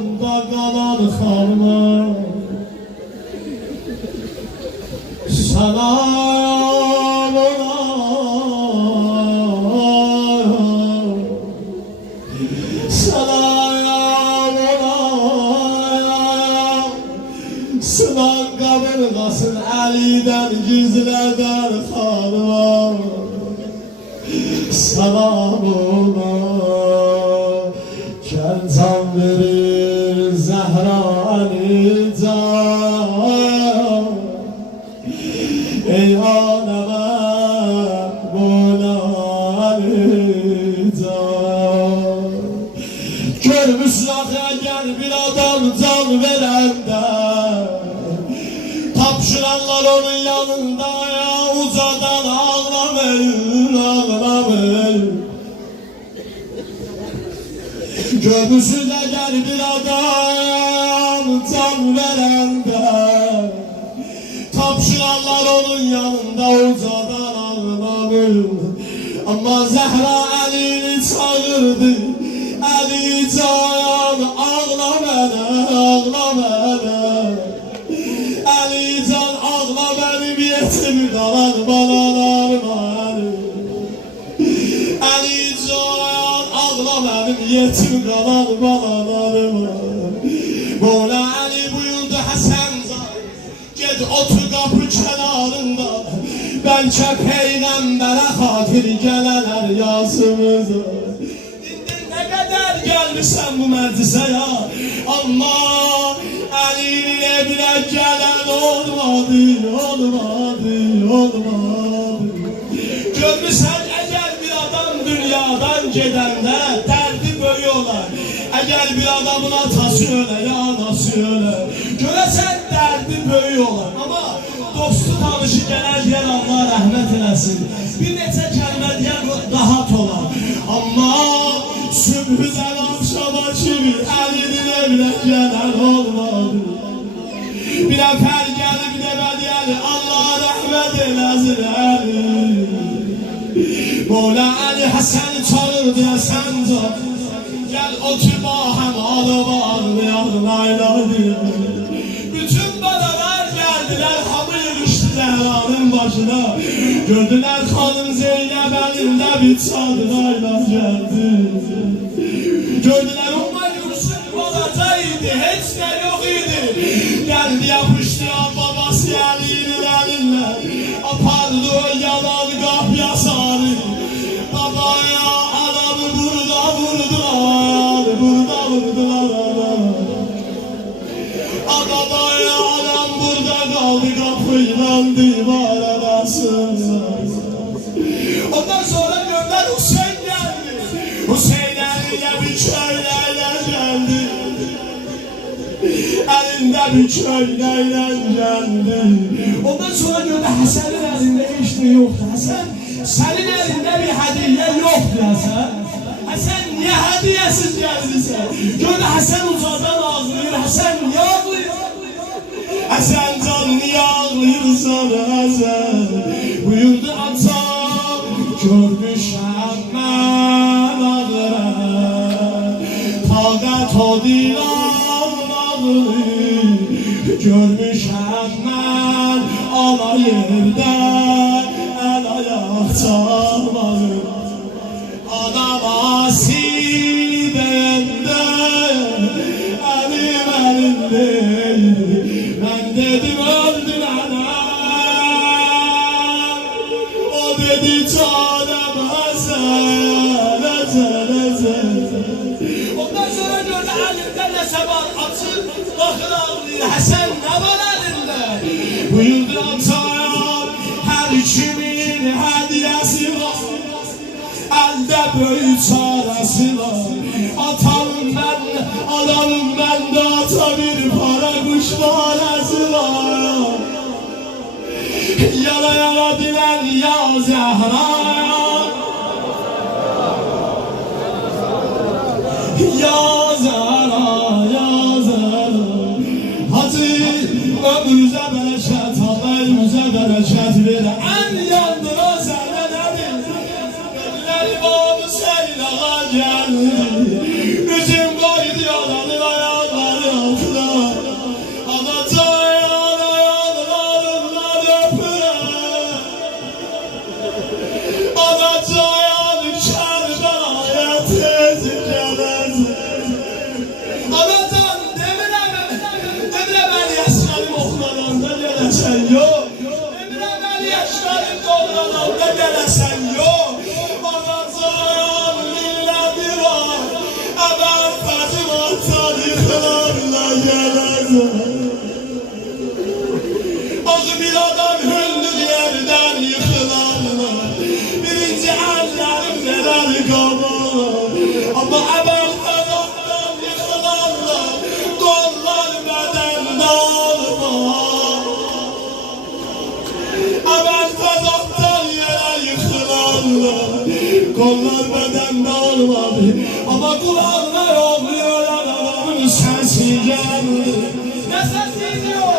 yolunda kalan xanıma salam ola. Salam ola. Sınan qabırğasın əlidən gizlədən xanıma salam ola. Gel can verir Zəhra Əlican, ey anəmə Mola Əlican. Görmüşsün axı əgər bir adam can verəndə, tapşıranlar onun yanında ya ucadan ağlamayın, ağlamayın. Görmüşsün əgər bir adam can verəndə, tapşıranlar onun yanında ucadan ağlamayın. Amma Zəhra Əlini çağırdı, Əlican ağla mənə, ağla mənə. Əlican ağla mənim yetim qalan balalarım mənim. Əlican ağla mənim yetim qalan balalarım mənim. Mola Əli buyurdu Həsən Zay, ged otur qapı kənarında, bəlkə Peyğəmbərə xatir gələlər yazımıza. Ne kadar gelmişsen bu mecliseye, ama Ali'nin evine gelen olmadı, olmadı, olmadı. Görmüşsen eğer bir adam dünyadan gedende derdi böyle olar. Eğer bir adamın atası öyle ya anası öyle, göresen derdi böyle olar. Ama dostu tanışı gelen diyen Allah rahmet eylesin. Bir neçə kəlmə diyen rahat olar. Ama sübhüden akşama kimi Əli'nin evine gelen olmadı. Bir əfər gəlib bir də bədiyəli, Allah rəhmət eləsin Əli. Mola Əli Həsəni çağırdı Həsən can, gel otur bahəm ağlı bağlayalım ayladı. Bütün balalar geldiler, hamı yürüştü Zəhranın başına. Gördüler xanım Zeynəb əlində bir çadırayla geldi. Gördüler onlar yürüsün balacaydı, hiç ne yok idi. Geldi yapıştı babası Əli'nin əlinlə, apardı o yalan qapıya sarı. Babaya adamı burada vurdular, burada vurdular adam. Babaya adam burada kaldı, kapıyla divar arasında. Ondan sonra gönder Hüseyin geldi. Hüseyin Əli'ye bir çöyleyle geldi. Elinde bir çöyleyle geldi. Ondan sonra gönder Həsənin elinde hiç ne yoktu. Həsən, senin elinde bir hediye yoktu Həsən. Həsən niye hediyesiz geldin sen? Gönder Həsən ucadan ağlıyor. Həsən niye ağlıyor? Həsən can niye ağlıyorsan Həsən? Buyurdu atam, görmüşəm mən ağır, taqət o dilanmadı. Görmüşəm mən ana yerdə əl ayaq çalmadı. Anam asil deyəndə əlim əlindeydi. Mən dedim öldür anam, o dedi canım Həsən, Həsən, Həsən. Ondan sonra gördü əlində nəsə var, açır, baxır ağlıyor. Həsən nə var əlində? Buyurdu atam, hər kimin hədiyəsi var, əldə böyük çarəsi var. Atamın mən, adamın məndə ata bir para kuş parəsi var. Yana yana dilən ya Zəhra, ya Zəhra, ya Zəhra. Hacı ömrünüzə bərəkət, Allah elmizə bərəkət verə. Ən yandıra sənə nədir? Gönllərim onu sənin ağa gəldi. Üzüm qoydu yalanı ayağına. Aman Fatıma yıkılarla gelenler. Ağzı bir adam hündür yerden yıkılarlar. Birinci ellerim neler kabarlar. Ama aman Fatıma yıkılarlar. Kollar bedende olmaz. Aman Fatıma yıkılarlar. Kollar bedende olmadı. Ama kulağına yolluyor adamın sesi geldi. Ne sesiydi o?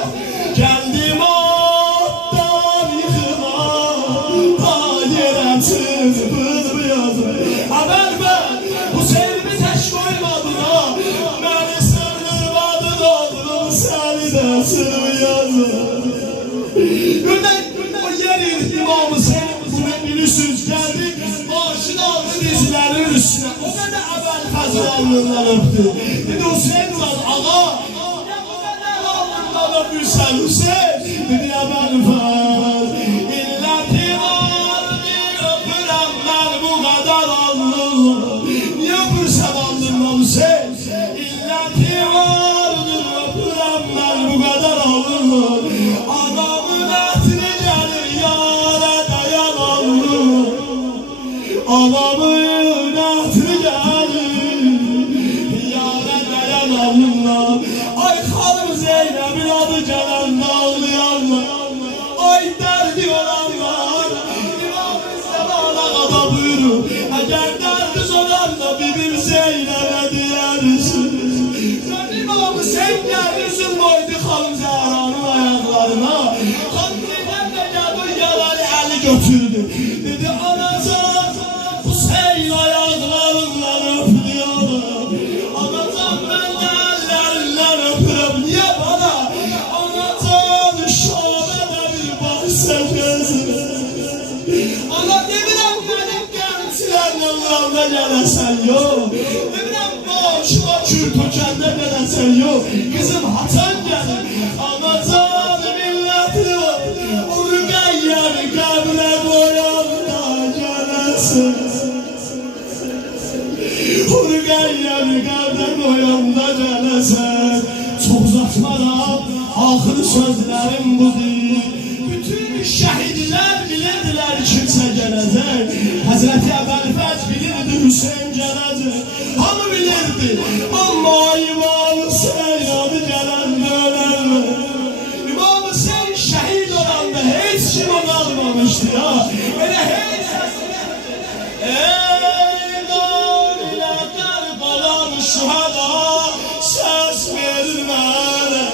Geldim attan yıkılan dairesiz bızbıyazım. Haber ben bu sevimi teş koymadı da beni sığdırmadı doldum seni de sığıyazım. Güney o yerin imamı senin müminüsüz geldi. Başını aldı dizlerin üstüne. O kadar haber kazanlarından öptü. Dedi Hüseyin var ağa. Bana Hüseyin Hüseyin dedi ya ben var illeti var bir öpürem ben bu kadar alnım niye öpürsem alnımdan Hüseyin illeti var bir öpürem ben bu kadar alnım adamın etini gelir yâre dayan alnım adamın etini gelir yâre dayan alnım ay hanım Zeynep'in adı gelen ağlayanlar ay derdi olanlar İmam-ı Zeman'a kadar buyurun eğer derdi olan da bibim Zeynep'e diyersin sen İmam-ı Zeynep'in yüzün koydu hanım Zehra'nın ayaklarına hanım Zeynep'le geldi yalanı eli götürdü dedi anacığım Hüseyin ayaklarından öpüyor anacığım ben de ellerinden öpürüm niye bana anacığım şahane bir bahse gözüne ana demirem benim gençlerle uğramda gelesen yok demirem boşuma kürtökende gelesen yok kızım hatan gelir anacığım milletli var o rügayyeni kabre koyan da gelesin Hürgeyyeni kabre koyan da gelesin çok uzatmadan ahır sözlerim budur bütün şehitler bilirdiler kimse gelecek Hazreti Ebelfet bilirdi Hüseyin gelecek hamı bilirdi ama İmam Hüseyin adı gelen döner İmam Hüseyin şehit olanda hiç kim onu almamıştı ya öyle hiç ey gavile Kerbalan şuhada ses vermene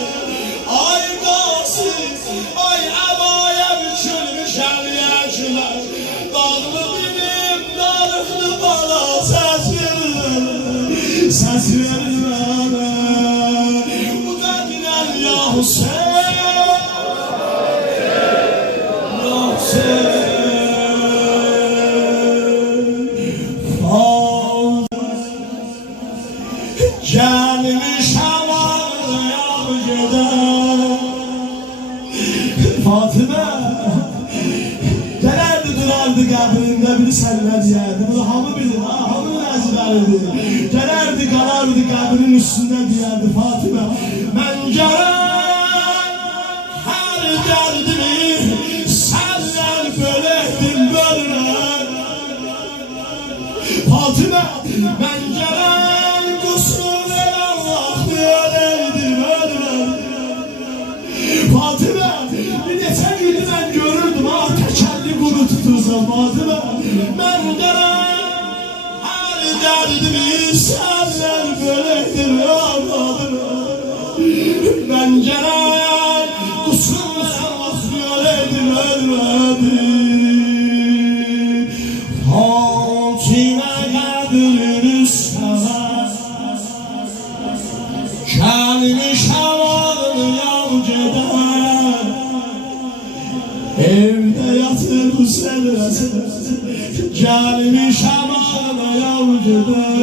ay gasis ay abaya bükülmüş emniyetçiler dağlı dilim darıklı bana ses vermene ses vermene bu da dinen ya Hüseyin ya Hüseyin gelmiş havaya gider Fatıma gelerdi durardı kabrinde bilirsen ne diyerdi bunu hamı bilir ha hamı ezberidir gelerdi kalardı kabrin üstünde diyerdi Fatıma ben gelen her derdimi senden bölettim böyle Fatıma ben gelen kusur Fatıma bir geçen günü ben görürdüm ha tekerli kuru tutursam Fatıma ben gelen her derdimi senden bölettim ya Fatıma ben gelen kusurlara mahviyeledim ölmedim Fatıma kadrini sever gelmiş havalı yavcıdan evde yatır Hüseyin gelmiş havalı yavcıdan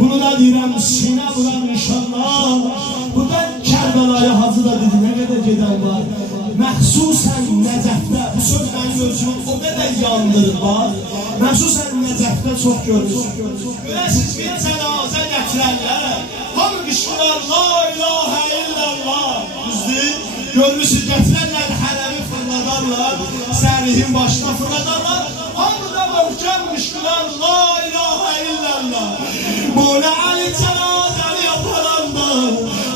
bunu da direm sine bulan inşallah buradan Kerbela'ya hazır da dedi ne kadar geden var Məxsusən Nəcəfdə, bu söz mən gözümü o qədər yandırır, bax. Məxsusən Nəcəfdə çox görür. Görəsiniz bir cənazə gətirərlər, hamı qışqırar, la ilahə illallah. Düzdür, görmüşsünüz, gətirərlər, hərəmi fırladarlar, sərrihin başına fırladarlar, hamı da möhkəm qışqırar, la ilahə illallah. Mola Ali cənazəni yaparanda,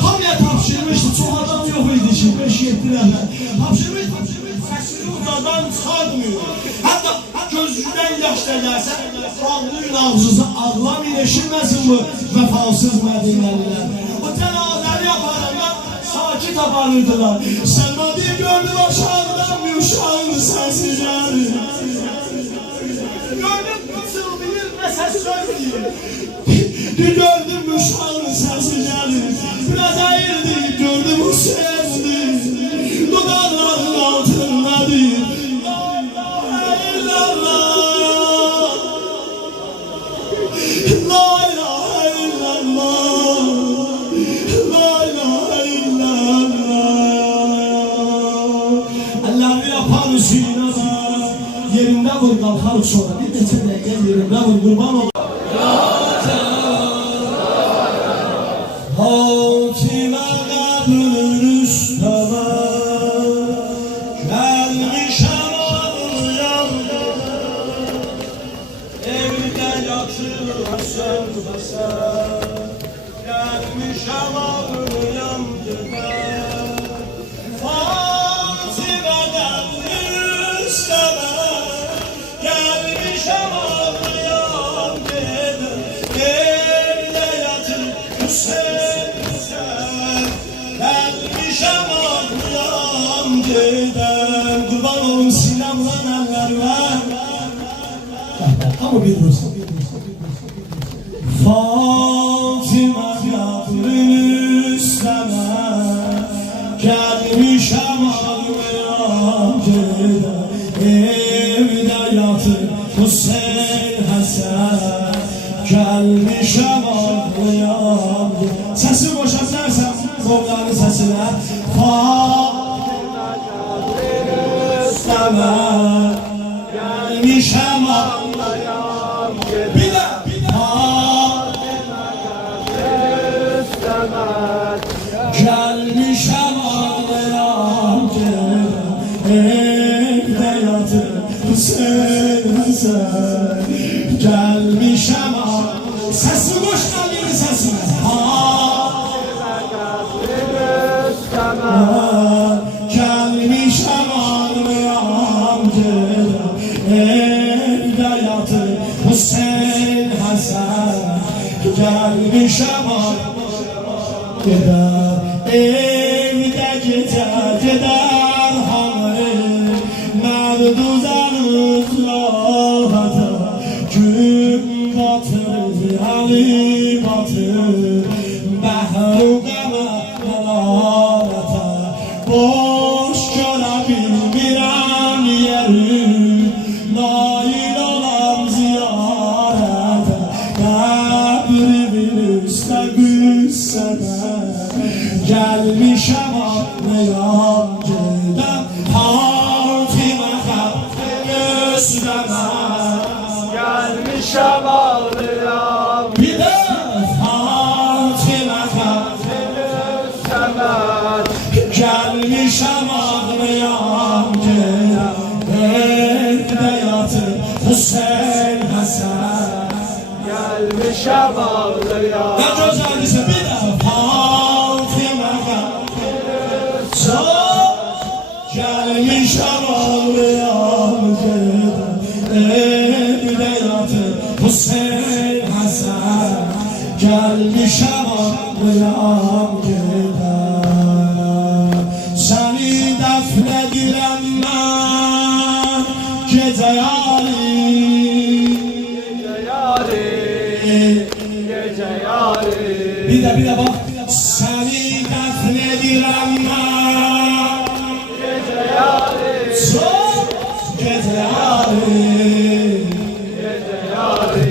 hamıya tapşırmışdı, çox adam yox idi ki, 5-7 nəfər. Tapşırmış, səsini ucadan çıxartmıyor. Hətta gözündən yaş da gəlsə, ağlayın ağzınıza, ağlamayın, eşilməsin bu vəfasız Mədinəlilər. O cənazəni yaparanda sakit aparırdılar. Səlmadi gördüm aşağıdan bir uşağın səsi gəlir. Gördüm çılbıyır və səs söyləyir. Gördüm uşağın səsi gəlir. Biraz ayırdı, gördüm o sesdir. Dudaqların altındadır. La ilahe illallah, la ilahe illallah. Ellerini yapar Hüseyin'e da, yerinde vur kalkarız sonra. Bir neçə dəqiqə yerinde vur, kurban ol. Hakime qəbrün üstəmə, gəlmişəm ağlayan, evdə yatırsan bəsən, gəlmişəm ağlayan demə. Fatimə qəbrün üstəmə, gəlmişəm ağlayan demə. Evdə yatır Hüseyin sən, gəlmişəm ağlayan gedəm. Qurban olum sinəmdən əllərlə. Ama bir burası. Fatimə qəbrün üstəmə, gəlmişəm ağlayan gedəm. Evdə yatır Hüseyin Həsən, gəlmişəm ağlayan gedəm. Səsi boşaltlarsan qovların səsinə. Fatimə qəbrün üstəmə, gəlmişəm ağlayan gedəm. Bir də Fatimə qəbrün üstəmə, gəlmişəm ağlayan gedəm. Evdə yatır Hüseyin Həsən, gəlmişəm ağlayan. Səsi boş qalır səsinə. Fatimə qəbrün üstəmə, gəlmişəm ağlayan gedəm. Evdə yatır Hüseyin Həsən, gəlmişəm ağlayan gedəm. Evdə gecə gedər hamı, mərd uzanır rahata. Gün batır, Ali batır, məhrumə məlarata. Boş görə bilmirəm yeri, nail olam ziyarətə. Qəbrimin üstə qüssədə, gəlmişəm ağlayan gedəm. Fatimə qəbrün üstəmə, gəlmişəm ağlayan. Bir də Fatimə qəbrün üstəmə, gəlmişəm ağlayan gedəm. Evdə yatır Hüseyin Həsən, gəlmişəm ağlayan. Nə gözəldirsə bir də Fatimə qəbrün üstəmə, gəlmişəm ağlayan gedəm. Evdə yatır Hüseyin Həsən, gəlmişəm ağlayan gedəm. Səni dəfn edirəm mən gecə yarı, gecə yarı, gecə yarı. Bir də bax. Səni dəfn edirəm mən gecə yarı, çox gecə yarı, gecə yarı.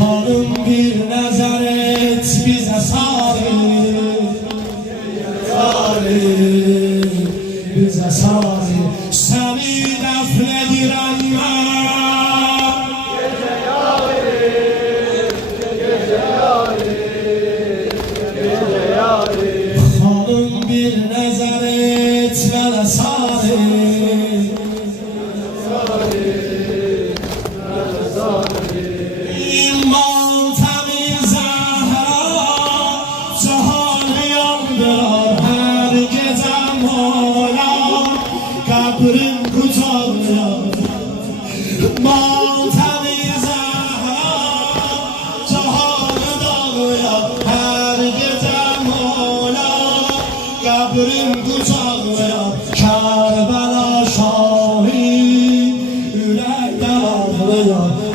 Xanım bir nəzər et bizə sarı, bizə sarı.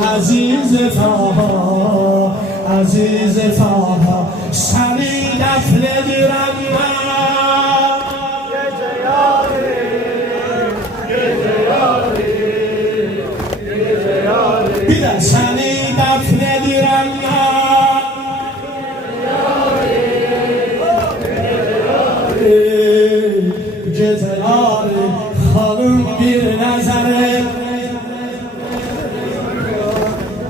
Aziz Taha, Aziz Taha, seni defnedirem ben. Gece yarim, gece yarim, gece yarim. Bir de seni defnedirem ben. Gece yarim, hanım bir nezaret.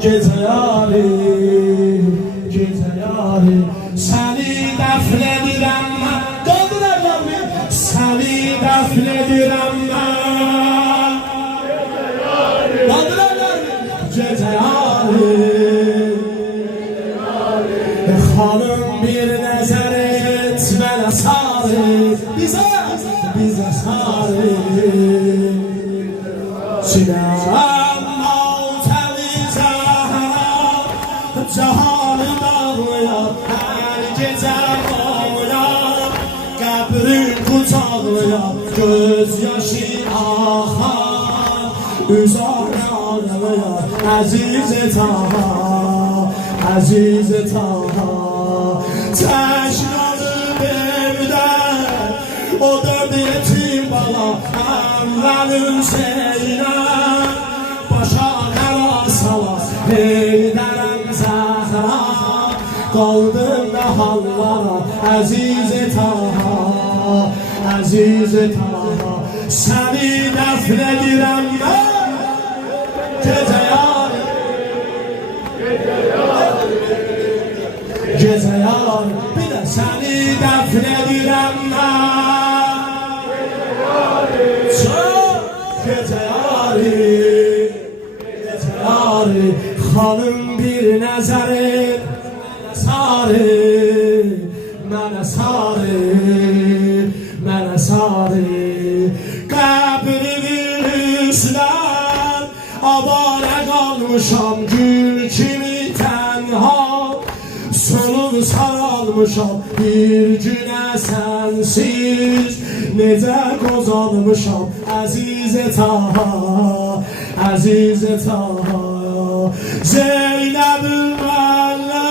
Gece yarim, gece yarim, seni defnedirem ben. Kaldırarlar mı? Seni defnedirem ben. Kaldırarlar mı? Gece yarim, hanım bir nezar et, bana sarı, bize sarı. Sinan cahanı dağlayan, her gece ağlayan, kabrin kucaklayan, gözyaşı ahan, üzerine ağlayan, Aziz Taha, Aziz Taha. Tək qalıb evdə, o dörd yetim bala, Əmrənin Hüseynə, başa qəra sala, heydərəm Zəhra, qaldım da hallara, Aziz Taha, Aziz Taha, səni dəfn edirəm mən. Gecə yarim, gecə yarim, bir də səni dəfn edirəm mən. Çox gecə yarim, gecə yarim, xanım bir nəzər et, sarı, mənə sarı, mənə sarı. Qəbrimin üstdən avara qalmışam, gül kimi tənha, solub saralmışam, bir günə sənsiz, necə qozanmışam, Aziz Taha, Aziz Taha. Zeynəb'in mənlə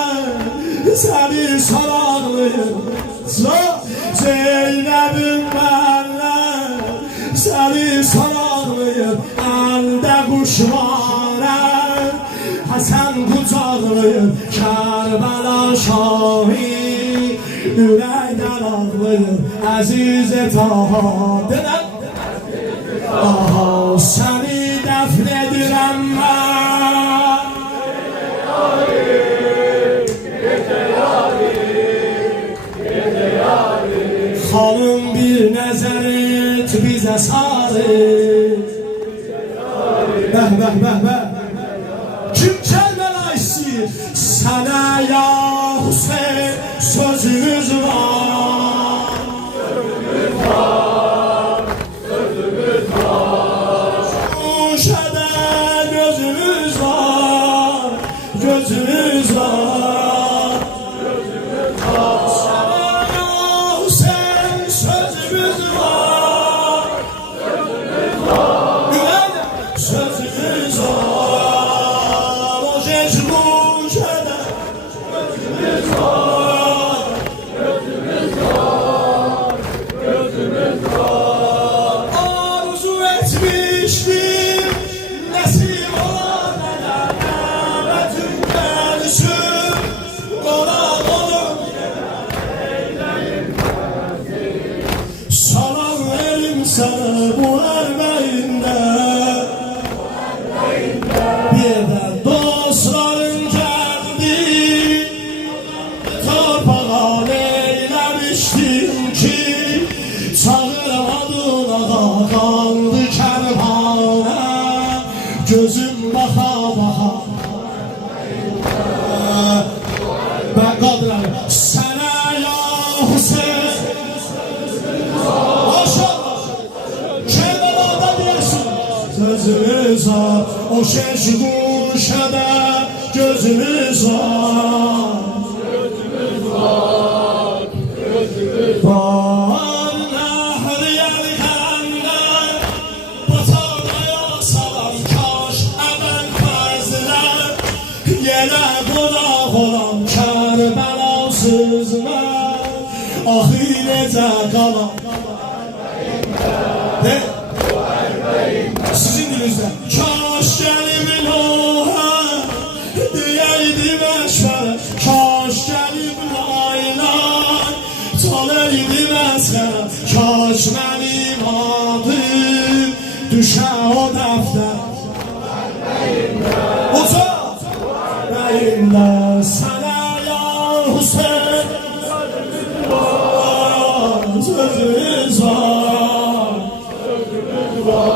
səni sararlıyım, Zeynəb'in mənlə səni sararlıyım, əldə quş varəm, Həsən qucaqlıyım, Kərbəla şahi, ürəkdən ağlıyım, Aziz Taha. Denəm, aha, səni dəfn edirəm mən. Xanım bir nəzər et, bizə sarı. Bəh, bəh, bəh, bəh. Kim Kərbəla istəyir? Sənə ya Hüseyn sözümüz var. Sözümüz var, sözümüz var. Şuşədə gözümüz var, gözümüz var. Sözümüz var. Sənə ya Hüseyn sözümüz var. Sözümüz var. Güvənlə sözümüz var. O Şuşədə Sözümüz var. Sözümüz var. Sözümüz var. arzu etmiştim, nasip olan Mehmet'in gelsin, konak olun. Salam verim sana bu ermeğinde, bir de dostların geldi, torpağa eylemiştim ki, çağırmadın ağa, kaldı kervane, gözüm baxa baxa. Ben kaldıram, sana ya Hüseyin, maşallah, Kerbela'da diyorsun, sözümüz var, o şeş kuşada gözümüz var. Var nehri yelkende, batağına salam kaş, əvəl fəzlə, Gelə qonaq olan Kərbəlasız mən Axı necə qalan Sizin dilinizdə Kaş gəlibin oha Deyəydi məşvərət Kaş gəlib laylay Çaləydi məsələt Kaş mənim adım Düşə o dəftər Oca Bəyimdə sənə ya Hüseyin Sözümüz var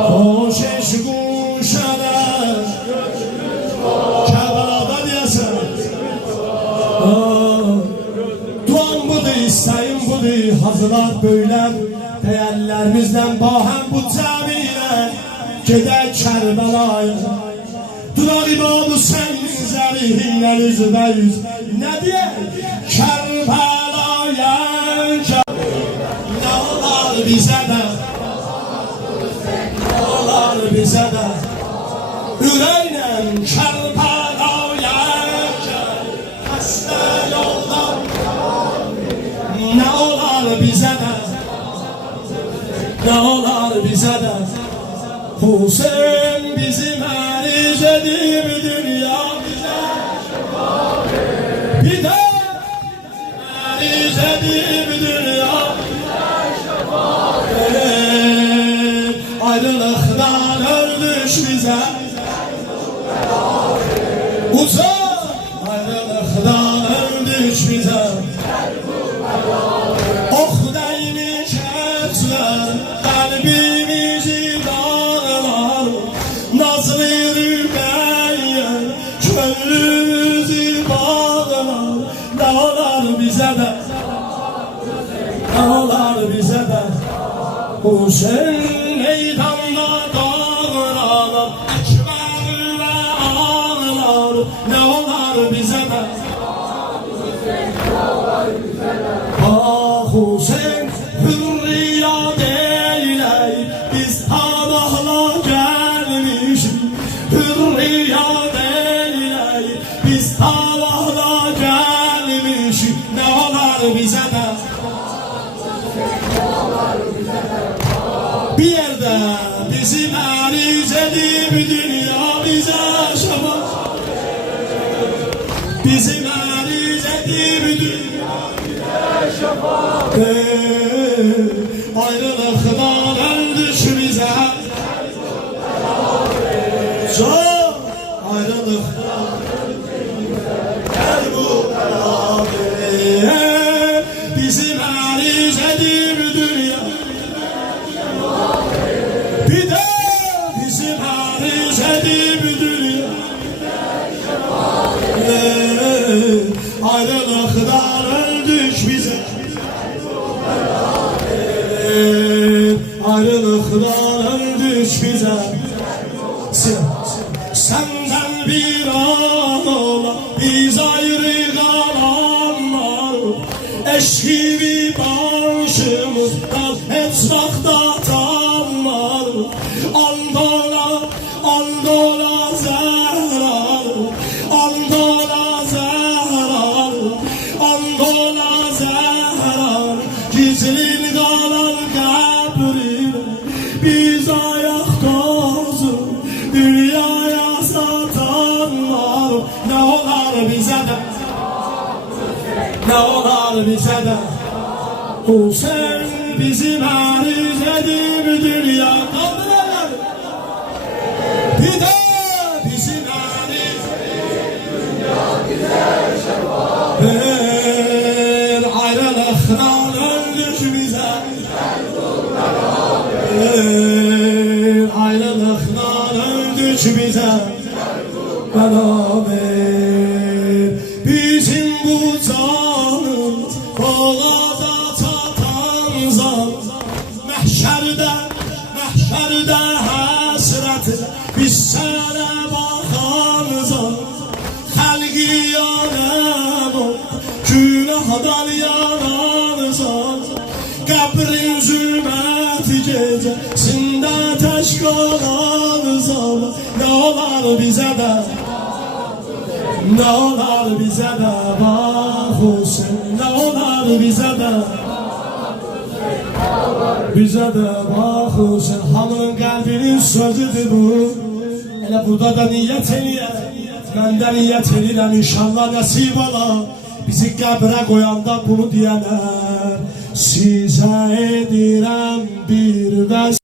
Hoş eşqun şərəf Kərbəlada deyəsən Duam budur, istəyim budur Hazırlar böylər Dəyərlərimizlə bahəm bu cəmilə Gedək Kərbəlaya Duraq İmam Hüseynin zərihinlə üzbəüz Nə deyək? Kərbəlaya Nə olar bizə də Nə olar bizə də Ürəklə Kərbəlaya Xəstə yoldan Nə olar bizə də Nə olar bizə də Hüseyin bizim əriz edib dünya bizə Bir də əriz edib dünya Ayrılıqdan öldük bizə Uca ayrılıqdan öldük bizə Ox dəymiş əkslər qəlbimizi dağlar Nazlı rübəyyə könlümüzü bağlar Nə olar bizə də Nə olar bizə də Hüseyin meydanda dağlar Əkbər və ağlar Nə olar bizə də Ah Hüseyin hürriyat eylək Biz Allah'la gəlmişik Hürriyat eylək Biz Allah'la gəlmişik Nə olar bizə də Bir yerdə bizim əriz edib dünya bizə şəfa Bizim əriz edib dünya bizə şəfa Ayrılıqdan öldük bizə Çok ayrılıqdan öldük bizə Gəl bu beraber Bizim əriz edib dünya Bir de bizim əriz edib dünya Ayrılıqdan öldük bizə Ayrılıqdan öldük bizə Səndən bir an ola Biz ayrı qalanlar Eşqimi başımızdan Heç vaxta tanlar Andola, Andola zəhrar Andola zəhrar Andola zəhrar Gizlin qalan qəbrin Biz ayaq qazır Dünyaya satanlar Nə olar bizə də Nə olar bizə də Hüseyin bizim əriz edib dünya Qaldırarlar Bir də bizim əriz edib dünya bizə şəfa Ayrılıqdan öldük bizə Ayrılıqdan öldük bizə Beraber Bizim bu canımız Boğaza çatan zan Məhşərdə həsrətlə Biz sənə baxan zan Xəlqi yanəm Günahdan yanan zan Qəbrin zülməti gecəsində Təşq olan zan Nə olar bizə də Ne olar bize de bak olsun, ne olar bize de bak olsun. Hanımın kalbinin sözüdür bu. Hele burada da niyet eləyək, mən də niyet eləyəm, inşallah nəsib ola. Bizi qəbrə qoyanda bunu deyənlər, sizə edirəm bir vəz.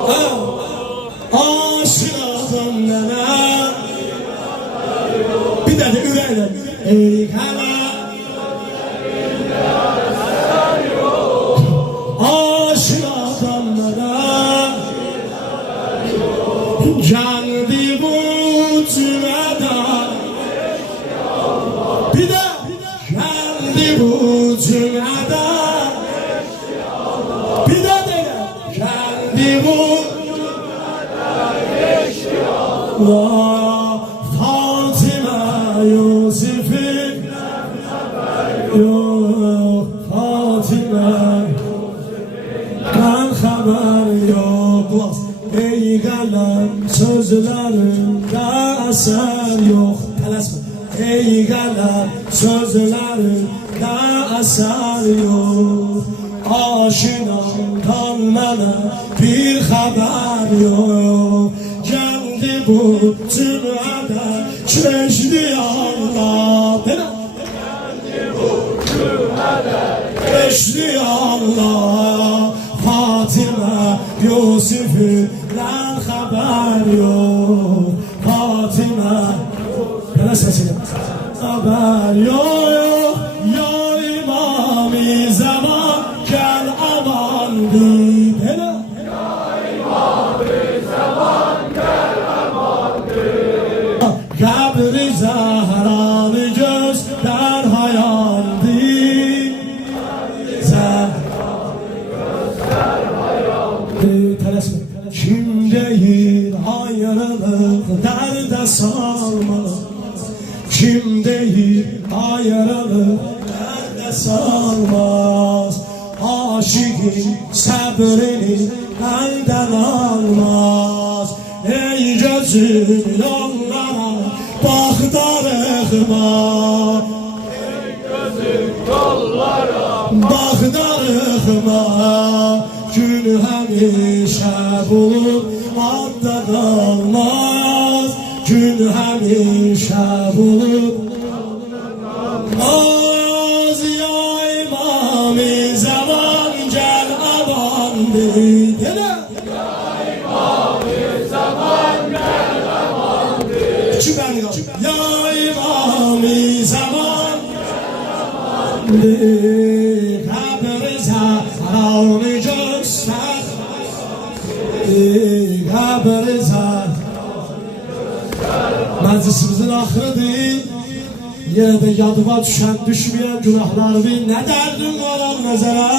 Aşığım nənə, bir də ürəklə, ey hələ. Aşığım nənə, geldi bu cümlede. Bir de geldi bu cümlede. Bir de geldi bu Allah Fatime Yusuf'u yok Fatime ben haber yok. Ey kalem sözlerinde eser yok. Ey kalem sözlerinde eser yok. Aşinadan mənə bir haber yok. Geldi bu cümlede keçdi Allah. Geldi bu cümlede keçdi Allah. Fatime Yusuf'dan haber yok. Fatime Bana sesini haber yok. Ya İmam-ı Zaman gel aman di. Ya İmam-ı Zaman gel aman di. Kabri Zahranı gözler hayandı. Kim değil ayrılık derde salmaz. Kim değil ayrılık derde salmaz. Aşığın sabrini elden almaz. Ey gözüm yollara bak darıkma. Ey gözüm yollara bak darıkma. Gün həmişə bulub adda qalmaz. Gün həmişə bulub qalmaz. Ya İmam-ı Zaman gəl amandır. Ya İmam-ı Zaman gəl amandır. İki bəni qalır. Ya İmam-ı Zaman gəl amandır. Qəbr Zahranı göstər. Qəbr Zahranı məclisimizin axırıdır. Yenə də yadıma düşən, düşməyən günahlarımı nə dərdim qalan nəzərə.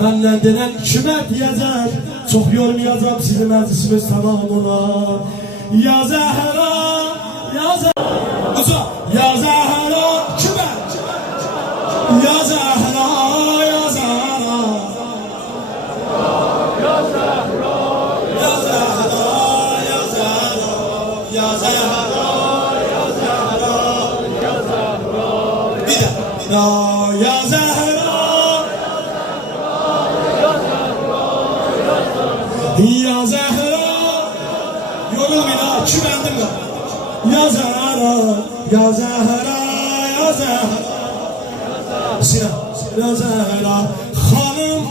Məndən denən kimə deyəcək, çox yormayacaq sizi məclisimiz tamam olar. Ya Zəhra, ya Zəhra, ya Zəhra, kimə? Ya Zəhra, ya Zəhra, ya Zəhra, ya Zəhra, ya Zəhra, ya Zəhra, ya Zəhra, ya Zəhra. Bir də, ya Zəhra, ya Zəhra, yorulmayın ha, iki bəndim var. Ya Zəhra, ya Zəhra, ya Zəhra. Ya Zəhra, xanım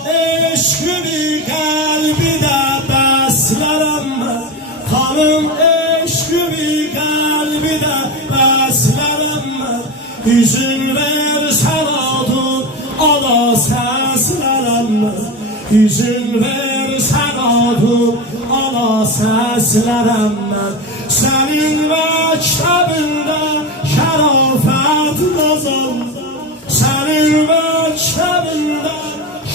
eşqimi qəlbidə bəslərəm mən. Xanım eşqimi qəlbidə bəslərəm mən. İzin versən adın, ana səslərəm mən. İzin versən adın, ana səslərəm mən. Sənin məktəbində şərafət qazandım. Sənin məktəbində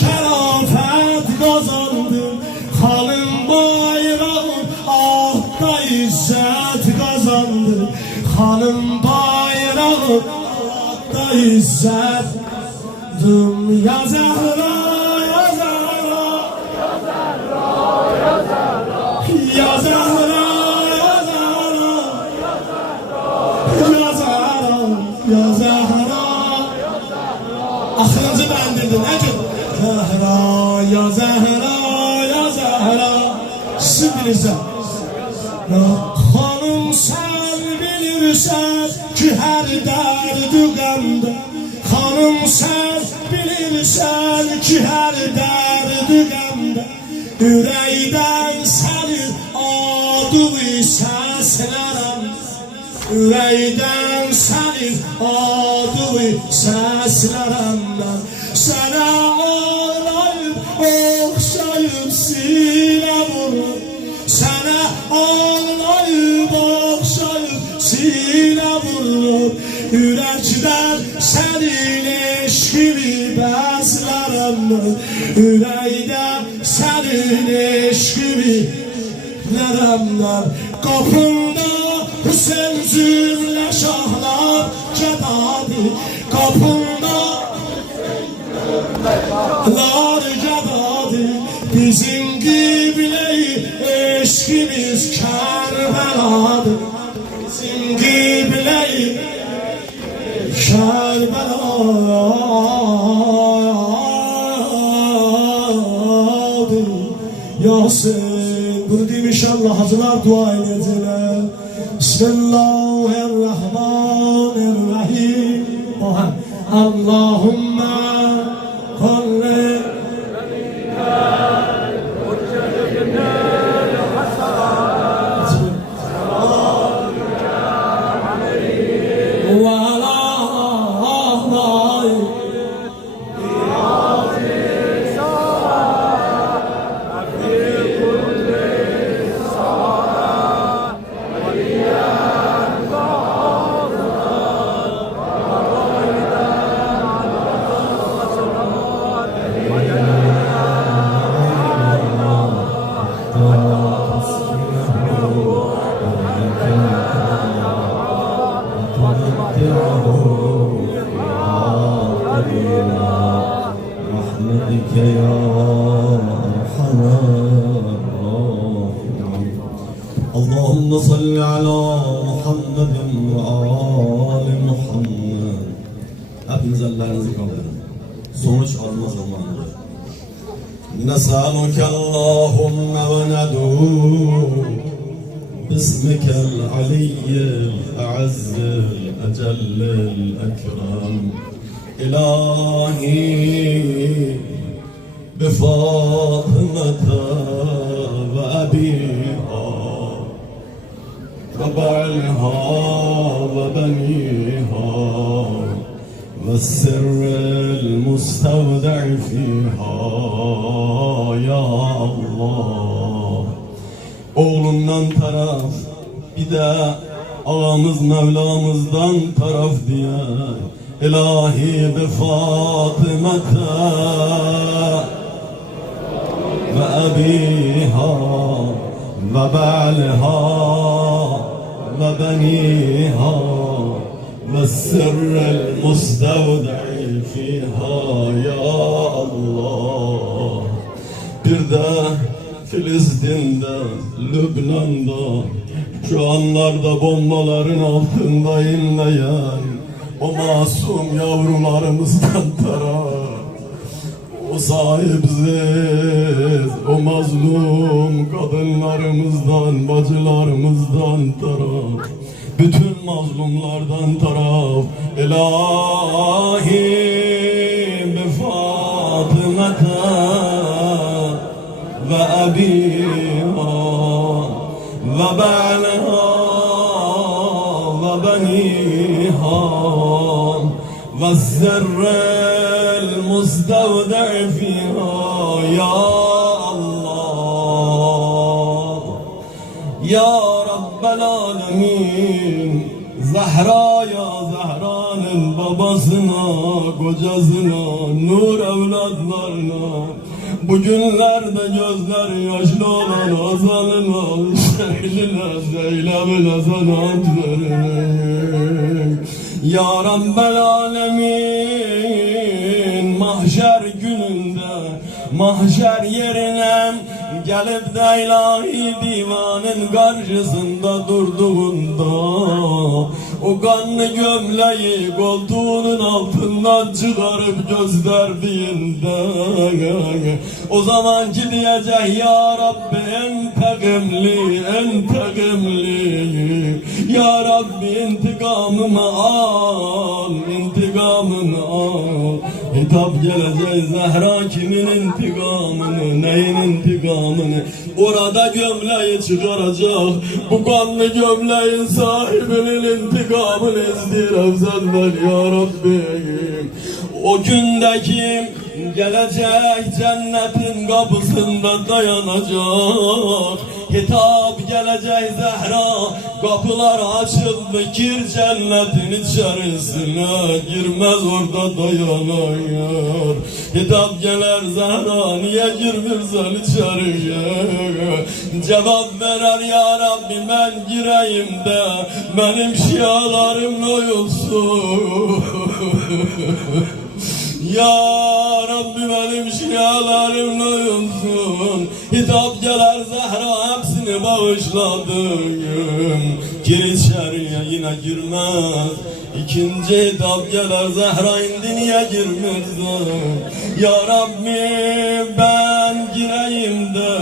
şərafət qazandım. Xanım bayrağın ahda izzət qazandım. Xanım bayrağın ahda izzət qazandım. Ya Zəhra, ya Zəhra, ya Zəhra, ya Zəhra, ya Zəhra, ya Zəhra, ya Zəhra, ya Zəhra. güzel. Hanım sen bilirsen ki her derdi gamda. Hanım sen bilirsen ki her derdi gamda. Ürəkdən sənin adını səslərəm. Ürəkdən sənin adını səslərəm mən. Sənə ağlayıb, oxşayıb sinə vurub. Sənə ağlayıb, oxşayıb sinə vurub. Ürəkdən sənin eşqini bəzlərəm mən. Ürəkdən sənin eşqini nərəmlər. Qapında Hüseyin cümlə şahlar gədadır. Qapında lar gədadır. Bizim qiblə-i eşqimiz Kərbeladır. Bizim qiblə-i Kərbeladır. Yasin, bunu deyim inşallah hacılar dua edəcəklər. Bismillahirrahmanirrahim. Allahümme salli برحمتك يا أرحم الراحمين. اللهم صل على محمد وآل محمد. Hepiniz ellerinizi kaldırın. Sonuç alma zamanı. نسألك اللهم وندعو باسمك العلي الأعز الأجل الأكرم. إلهي بفاطمة وأبيها وبعلها وبنيها والسر المستودع فيها يا Allah. Oğlundan taraf, bir de ağamız Mevlamızdan taraf diye İlahi bi Fatımata ve abiha ve ba'liha ve beniha ve sirrel mustavda'i fiha ya Allah. Bir de Filistin'de, Lübnan'da, şu anlarda bombaların altında inleyen o masum yavrularımızdan taraf, o sahipsiz, o mazlum kadınlarımızdan, bacılarımızdan taraf, bütün mazlumlardan taraf. İlahi bi Fatımata ve abiha ve ba'liha ve beniha ve zerrel mustavda' fiha ya Allah. Ya Rabbel Alemin. Zehra'ya, Zehra'nın babasına, kocasına, nur evlatlarına, bugünlerde gözler yaşlı olan Hazal'ına, Şehline, Zeynep'ine sanat verin. Ya Rabbel Alemin. Mahşer gününde, mahşer yerine gelip de ilahi divanın karşısında durduğunda o kanlı gömleği koltuğunun altından çıkarıp gösterdiğinde o zaman ki diyecek ya Rabbi entekamli ya Rabbi intikamımı al, intikamımı al. Hitap gelecek Zehra kimin intikamını, neyin intikamını? Orada gömleği çıkaracak, bu kanlı gömleğin sahibinin intikamını istiyorum senden ya Rabbi. O gündeki gelecek cennetin kapısında dayanacak. Hitap gelecek Zehra, kapılar açıldı, gir cennetin içerisine, girmez orada dayanıyor. Hitap gelir Zehra, niye girmirsen içeriye? Cevap verer ya Rabbi ben gireyim de benim şialarım oyulsun. Ya Rabbi benim şialarım oyulsun. Hitap gelir Zehra hepsini bağışladım. Gir içeriye yine girmez. İkinci hitap gelir Zehra indi niye girmezsin? Ya Rabbi ben gireyim de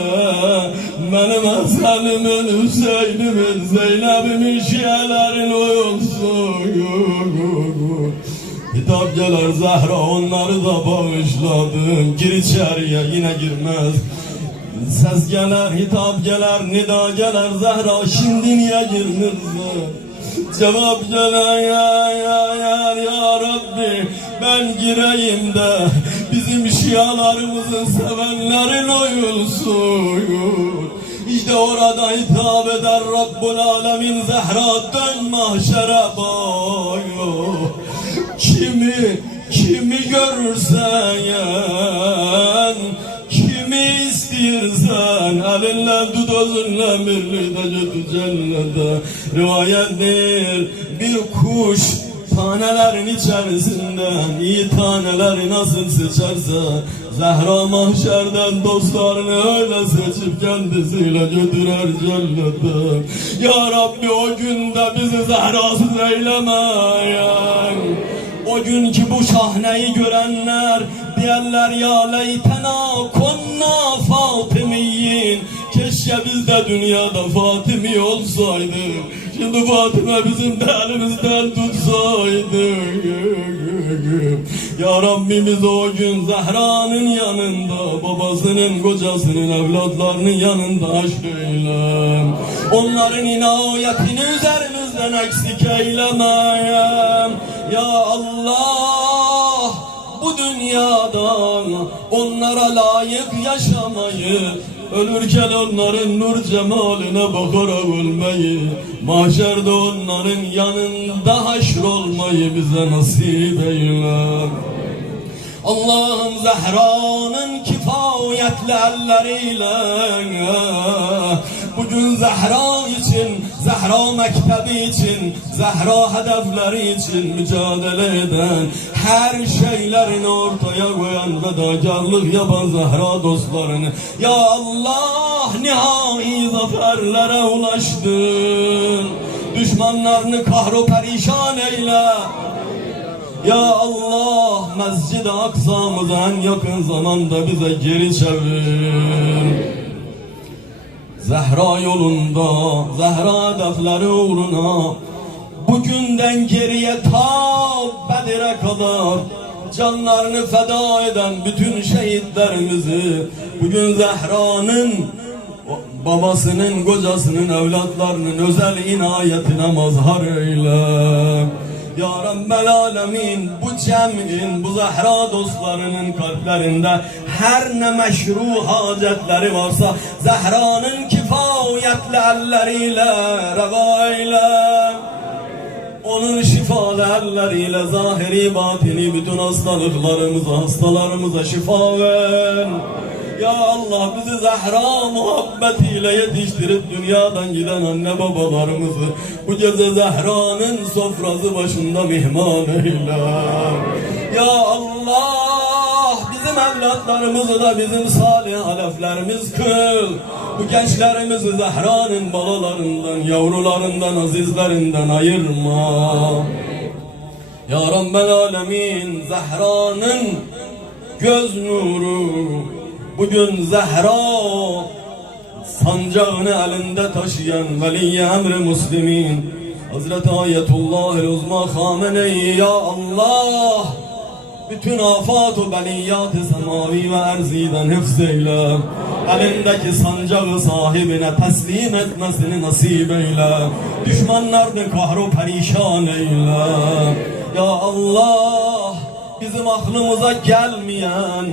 benim Hasan'ımın, Hüseyin'imin, Zeynep'imin şialerin oyulsun. Hitap gelir Zehra onları da bağışladım. Gir içeriye yine girmez. Ses gelir, hitap gelir, nida gelir Zehra şimdi niye girmezsin? Cevap gelir ya Rabbi ben gireyim de bizim şialarımızın sevenlerin oyulsun. İşte orada hitap eder Rabbul Alemin Zehra dön mahşere boyu. Kimi görürsen kimi istiyorsan elinle tut özünle birlikte götür cennete. Rivayettir bir kuş tanelerin içerisinden iyi taneleri nasıl seçerse Zehra mahşerden dostlarını öyle seçip kendisiyle götürer cennete. Ya Rabbi o günde bizi Zehrasız eylemeyen, o gün ki bu sahneyi görenler diyorlar ya leytena konna Fatimiyin. Keşke biz de dünyada Fatimi olsaydık. Şimdi Fatime bizim de elimizden tutsaydı. Ya Rabbimiz o gün Zehra'nın yanında, babasının, kocasının, evlatlarının yanında aşk eyle. Onların inayetini üzerimizden eksik eylemeyem. Ya Allah bu dünyadan onlara layık yaşamayı, ölürken onların nur cemaline bakarak ölmeyi, mahşerde onların yanında haşr olmayı bize nasip eyle. Allah'ım Zehra'nın kifayetli elleriyle bugün Zehra için, Zehra mektebi için, Zehra hedefleri için mücadele eden, her şeylerini ortaya koyan, fedakarlık yapan Zehra dostlarını ya Allah nihai zaferlere ulaştın. Düşmanlarını kahro perişan eyle. Ya Allah Mescid-i Aksa'mızı en yakın zamanda bize geri çevir. Zehra yolunda, Zehra hedefleri uğruna bugünden geriye ta Bedir'e kadar canlarını feda eden bütün şehitlerimizi bugün Zehra'nın, babasının, kocasının, evlatlarının özel inayetine mazhar eyle. Ya Rabbel Alemin bu cem'in, bu Zehra dostlarının kalplerinde her ne meşru hacetleri varsa Zehra'nın kifayetli elleriyle reva eyle. Onun şifalı elleriyle zahiri batini bütün hastalarımıza şifa ver. Ya Allah bizi Zehra muhabbetiyle yetiştirip dünyadan giden anne babalarımızı bu gece Zehra'nın sofrası başında mihman eyle. Ya Allah bizim evlatlarımızı evlatlarımızı da bizim salih aleflerimiz kıl. Bu gençlerimizi Zehra'nın balalarından, yavrularından, azizlerinden ayırma. Ya Rabbel Alemin, Zehra'nın göz nuru. Bugün Zehra sancağını elinde taşıyan Veli-i Emr-i Müslimin Hazreti Ayetullahil Uzma Khamene'yi ya Allah bütün afat-ı beliyat-ı semavi ve erziden hıfz eyle. Elindeki sancağı sahibine teslim etmesini nasip eyle. Düşmanlarını kahru perişan eyle. Ya Allah bizim aklımıza gelmeyen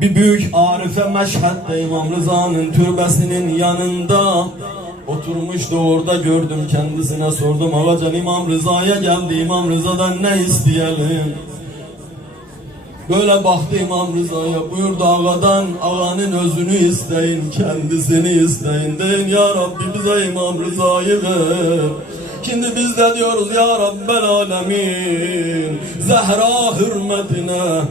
bir büyük arife Meşhed'de İmam Rıza'nın türbesinin yanında oturmuştu, orada gördüm, kendisine sordum. Ağacan İmam Rıza'ya geldi, İmam Rıza'dan ne isteyelim? Böyle baktı İmam Rıza'ya, buyurdu ağadan ağanın özünü isteyin, kendisini isteyin. Deyin ya Rabbi bize İmam Rıza'yı ver. Şimdi biz de diyoruz ya Rabbel Alemin, Zehra hürmetine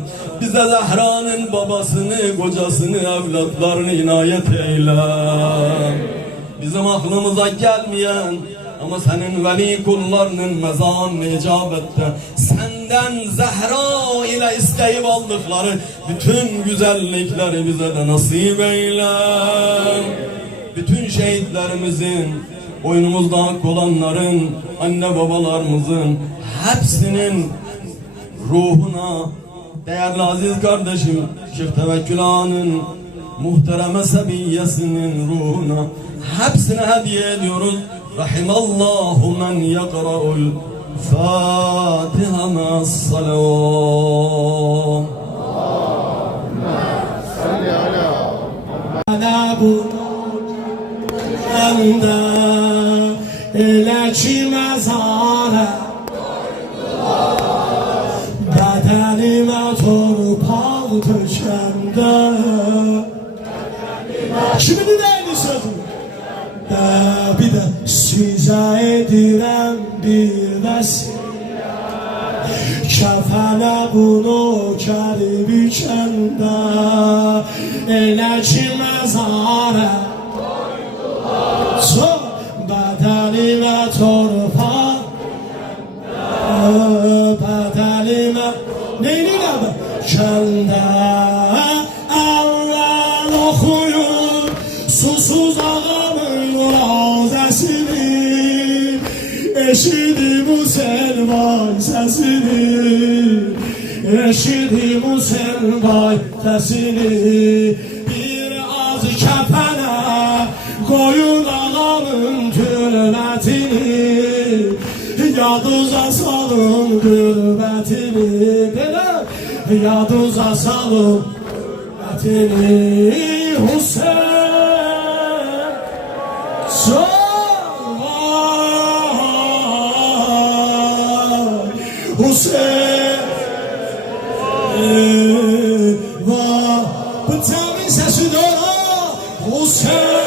bize Zehra'nın babasını, kocasını, evlatlarını inayet eyle. Bizim aklımıza gelmeyen ama senin veli kullarının mezan icabette senden Zehra ile isteyip aldıkları bütün güzellikleri bize de nasip eyle. Bütün şehitlerimizin, boynumuzda hak olanların, anne babalarımızın hepsinin ruhuna, değerli aziz kardeşim Şeyh Tevekkül Ağa'nın muhtereme sebiyyesinin ruhuna hepsine hediye ediyoruz. Rahimallahu men yakra'ul Fatiha ma'as-salam. Ana bu anda elə ki məzara bədənimə torpaq tökəndə kimini deyini sözü bir də sizə edirəm bir vəsilə kəfənə bunu kərib ikəndə elə ki məzara son bədənimə torpaq bədənimə neynirə bə kəndə əvvəl oxuyun susuz ağamın razəsini eşidim o selvan səsini eşidim o selvan səsini bir az kəfənə koyun ağamın türbətini yaduza salın türbətini belə yaduza salın türbətini Hüseyin Hüseyin bu temin sesi doğru Hüseyin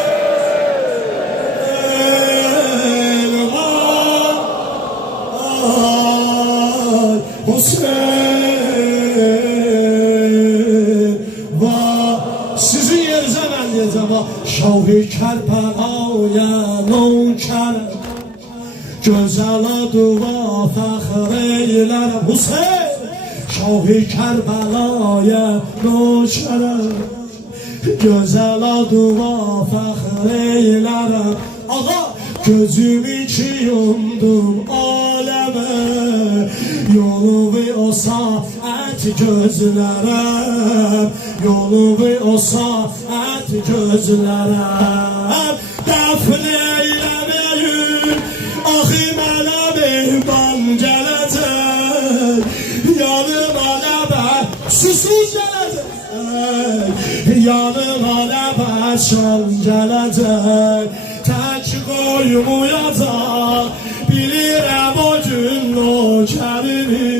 sizin yerinize ben diyeceğim Şah-ı Kerbela'ya nöker Gözələ dua fəxr eylərəm Hüseyin Şah-ı Kerbela'ya nöker Gözələ dua fəxr eylərəm Ağa gözümü ki yumdum aləmə Yolumu o saat gözlərəm Yolumu o saat gözlərəm Dəfn eyləməyin Axı mənə mehman gələcək Yanıma nəbə susuz gələcək Yanıma nəbə şan gələcək Tək qoymayacaq Bilirəm o gün nökərini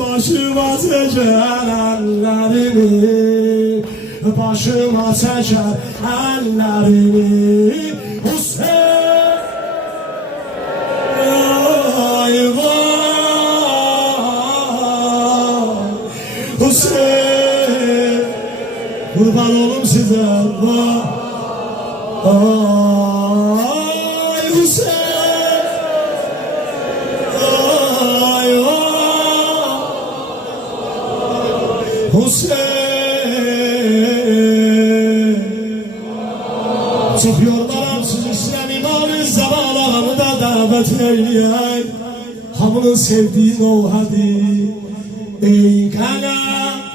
Başıma çəkər əllərini Başıma çəkər əllərini Hüseyin Ay vay Kurban olum size. Ay Hüseyin. Ay Hüseyin. Çok yormaram siz işlem imanı zamanlarını da davet eyleyek. Hamının sevdiğin ol hadi. Ey kalam.